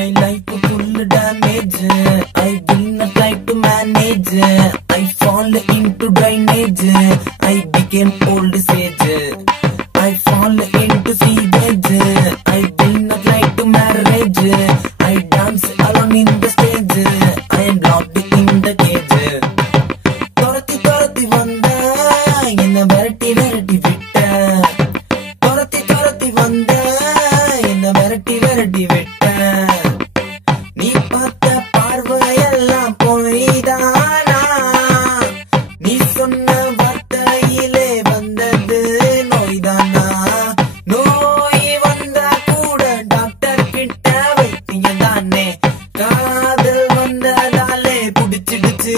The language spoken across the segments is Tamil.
My life full damage. I will not try to manage. I fall into drainage. I became old sage. I fall into sewage. I will not try to marriage. I dance alone in the stage. I am locked in the cage. Torati torati vanda enna verati verati vitta. Torati torati vanda enna verati verati vitta. நீ பார்த்த பார்வையெல்லாம் போய்தானா? நீ சொன்ன வார்த்தையிலே வந்தது நோய்தானா? நோய் வந்தா கூட டாக்டர் கிட்ட வைத்தியம் தானே. காதல் வந்ததாலே புடிச்சிடுச்சு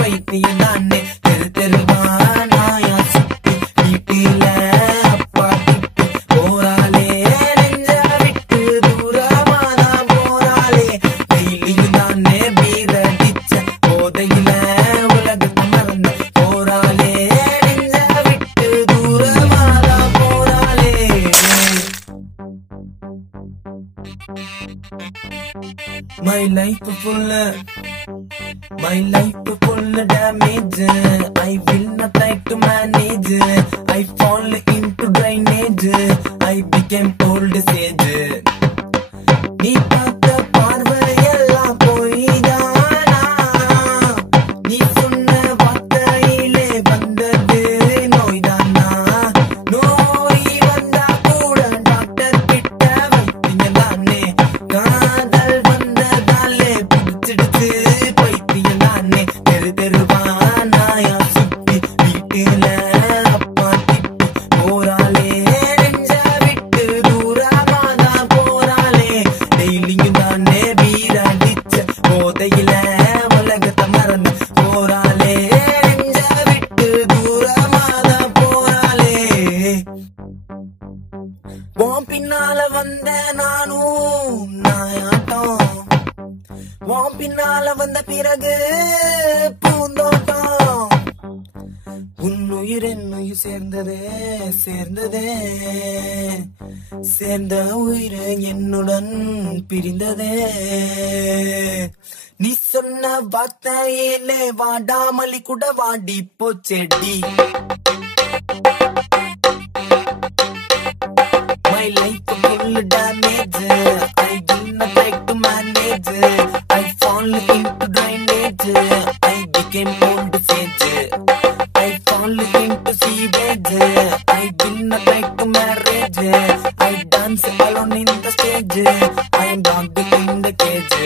பைத்தியம் தானே. தெரு தெருவா நாயா சுத்தி வீட்டில அப்பா திட்டி போறாளே. நெஞ்ச விட்டு தூரமாதான் போறாளே. டெய்லியும் தானே பீரடிச்ச போதையில உலகத்தை மறந்து போறாளே. நெஞ்ச விட்டு தூரமாதான் போறாளே. My life full damage. I will not try to manage. I fall into drainage. I became old sage. நீ பார்த்த பார்வையெல்லாம் போய்தானா? நீ சொன்ன வார்த்தையிலே வந்தது நோய்தானா? நோய் வந்தா கூட டாக்டர் கிட்ட வைத்தியம் தானே. காதல் வந்ததாலே புடிச்சிடுச்சு பைத்தியம் தானே. தெரு தெருவா நாயா சுத்தி வீட்டுல அப்பா திட்டி போறாளே. நெஞ்ச விட்டு தூரமாதான் போறாளே. டெய்லியும் தானே பீரடிச்ச போதையில உலகத்தை மறந்து போறாளே. நெஞ்ச விட்டு தூரமாதான் போறாளே. உன் பின்னால வந்த நானும் நாயாட்டம். உன் பின்னால வந்த பிறகு பூந்தோட்டம். உன்னுயிர் என்னுயிர் சேர்ந்ததே சேர்ந்ததே. சேர்ந்த உயிர் என்னுடன் பிரிந்ததே. நீ சொன்ன வார்த்தையிலே வாடாமலி கூட வாடி போச்செடி. My life full damage. I will not try to manage. I fall into drainage. I became old sage. I fall into sewage. I will not try to marriage. I dance alone in the stage. I am locked in the cage.